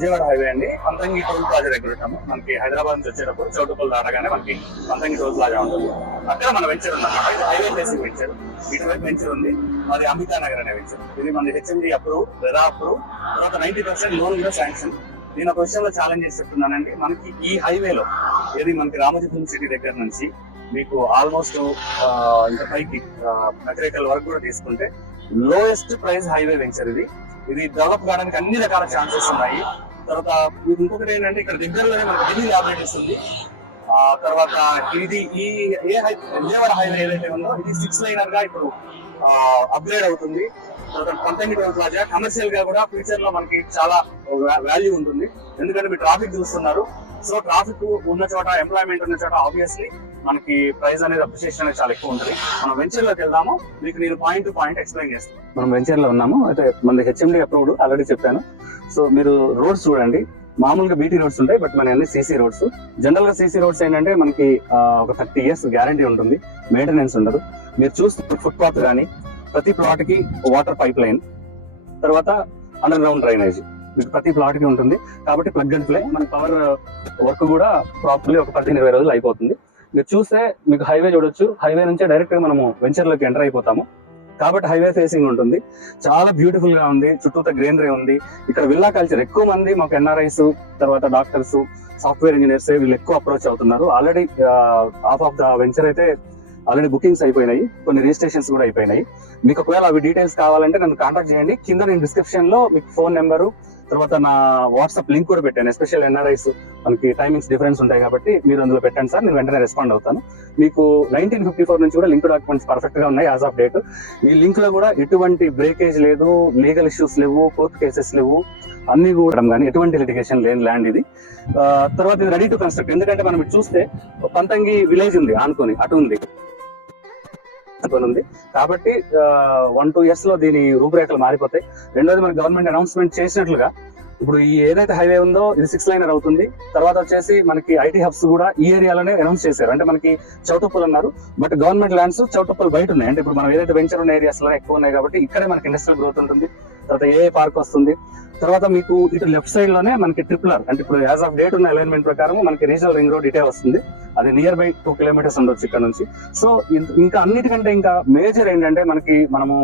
Vijayawada highway అండి. Panthangi toll plaza దగ్గర ఉంటాము. మనకి హైదరాబాద్ నుంచి వచ్చేటప్పుడు చౌటుపల్లి దాటగానే మనకి పంతంగి టోల్ ప్లాజా ఉంటుంది. అక్కడ మన వెంచర్ ఉందన్నమాట. ఇది హైవే ఫేసింగ్ వెంచర్ ఇటువైపు వెంచర్ ఉంది. అది అంబికా నగర్ అనే వెంచర్ ఇది మన హెచ్ఎండి అప్రూవ్ రెరా అప్రూవ్ తర్వాత నైన్టీ పర్సెంట్ లోన్ కూడా శాంక్షన్ నేను ఒక విషయంలో ఛాలెంజ్ చేసి చెప్తున్నానండి. మనకి ఈ హైవేలో ఏది మనకి రామజీపురం సిటీ దగ్గర నుంచి మీకు ఆల్మోస్ట్ ఇంకా పైకి నకరేకల్ వరకు కూడా తీసుకుంటే లోయెస్ట్ ప్రైస్ హైవే వెంచర్ ఇది. ఇది డెవలప్ కావడానికి అన్ని రకాల ఛాన్సెస్ ఉన్నాయి. తర్వాత ఇంకొకటి ఏంటంటే ఇక్కడ దగ్గరలోనే మనకి ఢిల్లీ ల్యాబొరేటరీస్ ఉంది. ఆ తర్వాత ఇది ఈ ఏ హై విజయవాడ హైవే ఏదైతే ఉందో ఇది సిక్స్ లైనర్గా ఇప్పుడు అప్గ్రేడ్ అవుతుంది. తర్వాత పంతొమ్మిది టోల్ ప్లాజా కమర్షియల్గా కూడా ఫ్యూచర్లో మనకి చాలా వాల్యూ ఉంటుంది. ఎందుకంటే మీరు ట్రాఫిక్ చూస్తున్నారు. సో ట్రాఫిక్ ఉన్న చోట ఎంప్లాయ్మెంట్ ఉన్న చోట ఆబ్వియస్లీ మనకి ప్రైస్ అనేది అప్రిషియేషన్ అనేది చాలా ఎక్కువ ఉంటుంది. మనం వెంచర్లోకి వెళ్దాము. మీకు నేను పాయింట్ టు పాయింట్ ఎక్స్ప్లెయిన్ చేస్తాను. మనం వెంచర్లో ఉన్నాము. అయితే మన హెచ్ఎండి అప్రూవ్డ్ ఆల్రెడీ చెప్పాను. సో మీరు రోడ్స్ చూడండి. మామూలుగా బీటీ రోడ్స్ ఉంటాయి బట్ మన అన్ని సీసీ రోడ్స్ జనరల్గా సీసీ రోడ్స్ ఏంటంటే మనకి ఒక థర్టీ ఇయర్స్ గ్యారంటీ ఉంటుంది. మెయింటెనెన్స్ ఉండదు. మీరు చూస్తే ఫుట్ పాత్ కానీ ప్రతి ప్లాట్కి వాటర్ పైప్ లైన్ తర్వాత అండర్ గ్రౌండ్ డ్రైనేజ్ మీకు ప్రతి ప్లాట్కి ఉంటుంది. కాబట్టి ప్లగ్ అండ్ ప్లే మన పవర్ వర్క్ కూడా ప్రాపర్లీ ఒక పదిహేను ఇరవై రోజులు అయిపోతుంది. మీరు చూస్తే మీకు హైవే చూడొచ్చు. హైవే నుంచే డైరెక్ట్గా మనము వెంచర్లోకి ఎంటర్ అయిపోతాము. కాబట్టి హైవే ఫేసింగ్ ఉంటుంది. చాలా బ్యూటిఫుల్గా ఉంది. చుట్టూతో గ్రీనరీ ఉంది. ఇక్కడ విల్లా కల్చర్ ఎక్కువ మంది మాకు ఎన్ఆర్ఐస్ తర్వాత డాక్టర్స్ సాఫ్ట్వేర్ ఇంజనీర్స్ వీళ్ళు ఎక్కువ అప్రోచ్ అవుతున్నారు. Already half of the venture అయితే ఆల్రెడీ బుకింగ్స్ అయిపోయినాయి. కొన్ని రిజిస్ట్రేషన్స్ కూడా అయిపోయినాయి. మీకు ఒకవేళ అవి డీటెయిల్స్ కావాలంటే నన్ను కాంటాక్ట్ చేయండి. కింద నేను డిస్క్రిప్షన్లో మీకు ఫోన్ నెంబరు తర్వాత నా వాట్సాప్ లింక్ కూడా పెట్టాను ఎస్పెషల్ ఎన్ఆర్ఐస్ మనకి టైమింగ్స్ డిఫరెన్స్ ఉంటాయి కాబట్టి మీరు అందులో పెట్టండి సార్ నేను వెంటనే రెస్పాండ్ అవుతాను. మీకు నైన్టీన్ ఫిఫ్టీ ఫోర్ నుంచి కూడా లింక్ డాక్యుమెంట్స్ పర్ఫెక్ట్గా ఉన్నాయి యాజ్ ఆఫ్ డేట్ ఈ లింక్లో కూడా ఎటువంటి బ్రేకేజ్ లేదు లీగల్ ఇష్యూస్ లేవు కోర్టు కేసెస్ లేవు అన్ని కూడా కానీ ఎటువంటి లిటిగేషన్ లేని ల్యాండ్ ఇది. తర్వాత ఇది రెడీ టు కన్స్ట్రక్ట్ ఎందుకంటే మనం చూస్తే పంతంగి విలేజ్ ఉంది ఆనుకొని అటు ఉంది. ఉంది. కాబట్టి వన్ టూ ఇయర్స్లో దీని రూపురేఖలు మారిపోతాయి. రెండోది మన గవర్నమెంట్ అనౌన్స్మెంట్ చేసినట్లుగా ఇప్పుడు ఈ ఏదైతే హైవే ఉందో ఇది సిక్స్ లైనర్ అవుతుంది. తర్వాత వచ్చేసి మనకి ఐటీ హబ్స్ కూడా ఈ ఏరియాలోనే అనౌన్స్ చేశారు. అంటే మనకి చౌటుప్పలు అన్నారు. బట్ గవర్నమెంట్ ల్యాండ్స్ చౌటుప్పలు బయట ఉన్నాయి. అంటే ఇప్పుడు మనం ఏదైతే వెంచర్ ఉన్న ఏరియాస్లో ఎక్కువ ఉన్నాయి కాబట్టి ఇక్కడే మనకి ఇండస్ట్రియల్ గ్రోత్ ఉంటుంది. తర్వాత ఏ పార్క్ వస్తుంది. తర్వాత మీకు ఇటు లెఫ్ట్ సైడ్లోనే మనకి ట్రిపులర్ అంటే ఇప్పుడు యాజ్ ఆఫ్ డేట్ ఉన్న అలైన్మెంట్ ప్రకారం మనకి రీజనల్ రింగ్ రోడ్ ఇటే వస్తుంది. అది నియర్ బై టూ కిలోమీటర్స్ ఉండొచ్చు ఇక్కడ నుంచి. సో ఇంకా అన్నిటికంటే ఇంకా మేజర్ ఏంటంటే మనకి మనము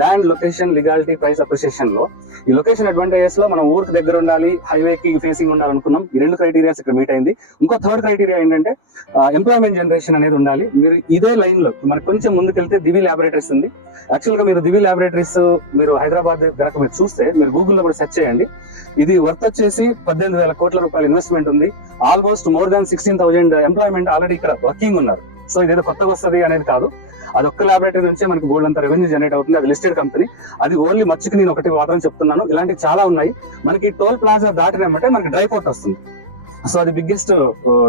ల్యాండ్ లొకేషన్ లిగాలిటీ ప్రైస్ అప్రిసియేషన్లో. ఈ లొకేషన్ అడ్వాంటేజెస్లో మనం ఊరికి దగ్గర ఉండాలి హైవే కి ఫేసింగ్ ఉండాలనుకున్నాం. ఈ రెండు క్రైటీరియాస్ ఇక్కడ మీట్ అయింది. ఇంకో థర్డ్ క్రైటీరియా ఏంటంటే ఎంప్లాయ్మెంట్ జనరేషన్ అనేది ఉండాలి. మీరు ఇదే లైన్లో మనకు కొంచెం ముందుకెళ్తే దివి ల్యాబొరేటరీస్ ఉంది. యాక్చువల్గా మీరు దివి ల్యాబొరేటరీస్ మీరు హైదరాబాద్ గనక మీరు చూస్తే మీరు గూగుల్లో కూడా సెర్చ్ చేయండి. ఇది వర్త్ వచ్చేసి పద్దెనిమిది వేల కోట్ల రూపాయల ఇన్వెస్ట్మెంట్ ఉంది. Almost more than sixteen thousand employment already ఇక్కడ వర్కింగ్ ఉన్నారు. సో ఇదేదో కొత్తగా వస్తుంది అనేది కాదు. అది ఒక్క ల్యాబొరేటరీ నుంచే మనకి గోల్డ్ అంత రెవెన్యూ జనరేట్ అవుతుంది. అది లిస్టెడ్ కంపెనీ అది ఓన్లీ మచ్చికి నేను ఒకటి మాత్రం చెప్తున్నాను. ఇలాంటి చాలా ఉన్నాయి. మనకి టోల్ ప్లాజా దాటినామంటే మనకి డ్రై పోర్ట్ వస్తుంది. సో అది బిగ్గెస్ట్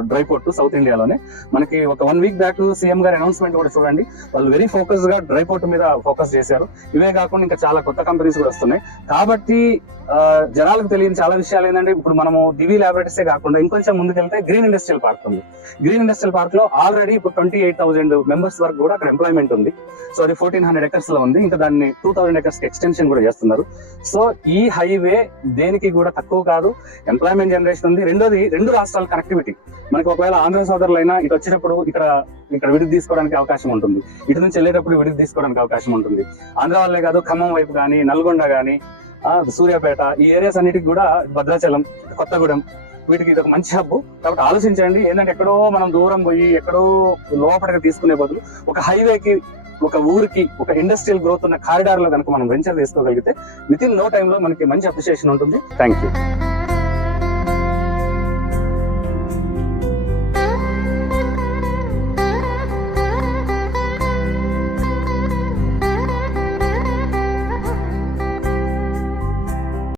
డ్రై పోర్ట్ సౌత్ ఇండియాలోనే. మనకి ఒక వన్ వీక్ బ్యాక్ సీఎం గారి అనౌన్స్మెంట్ కూడా చూడండి. వాళ్ళు వెరీ ఫోకస్గా డ్రై పోర్ట్ మీద ఫోకస్ చేశారు. ఇవే కాకుండా ఇంకా చాలా కొత్త కంపెనీస్ కూడా వస్తున్నాయి. కాబట్టి జనాలకు తెలియని చాలా విషయాలు ఏంటంటే ఇప్పుడు మనము దివి ల్యాబొరేటరీసే కాకుండా ఇంకొంచెం ముందుకెళ్తే గ్రీన్ ఇండస్ట్రియల్ పార్క్ ఉంది. గ్రీన్ ఇండస్ట్రియల్ పార్క్లో ఆల్రెడీ ఇప్పుడు ట్వంటీ ఎయిట్ థౌసండ్ మెంబర్స్ వరకు కూడా అక్కడ ఎంప్లాయ్మెంట్ ఉంది. సో అది ఫోర్టీన్ హండ్రెడ్ ఎకర్స్లో ఉంది. ఇంకా దాన్ని టూ థౌసండ్ ఎకర్స్ ఎక్స్టెన్షన్ కూడా చేస్తున్నారు. సో ఈ హైవే దేనికి కూడా తక్కువ కాదు. ఎంప్లాయ్మెంట్ జనరేషన్ ఉంది. రెండోది రెండు రాష్ట్రాల కనెక్టివిటీ మనకి ఒకవేళ ఆంధ్ర సోదరులైనా ఇటు వచ్చినప్పుడు ఇక్కడ ఇక్కడ విడిది తీసుకోవడానికి అవకాశం ఉంటుంది. ఇటు నుంచి వెళ్ళేటప్పుడు విడిది తీసుకోవడానికి అవకాశం ఉంటుంది. ఆంధ్ర వాళ్ళే కాదు ఖమ్మం వైపు కానీ నల్గొండ కానీ సూర్యాపేట ఈ ఏరియాస్ అన్నిటికి కూడా భద్రాచలం కొత్తగూడెం వీటికి ఇది ఒక మంచి హబ్బు కాబట్టి ఆలోచించండి ఏంటంటే ఎక్కడో మనం దూరం పోయి ఎక్కడో లోపలికి తీసుకునే బదులు ఒక హైవేకి ఒక ఊరికి ఒక ఇండస్ట్రియల్ గ్రోత్ ఉన్న కారిడార్లో కనుక మనం వెంచర్ తీసుకోగలిగితే విత్ ఇన్ నో టైంలో మనకి మంచి అప్రిషియేషన్ ఉంటుంది. Thank you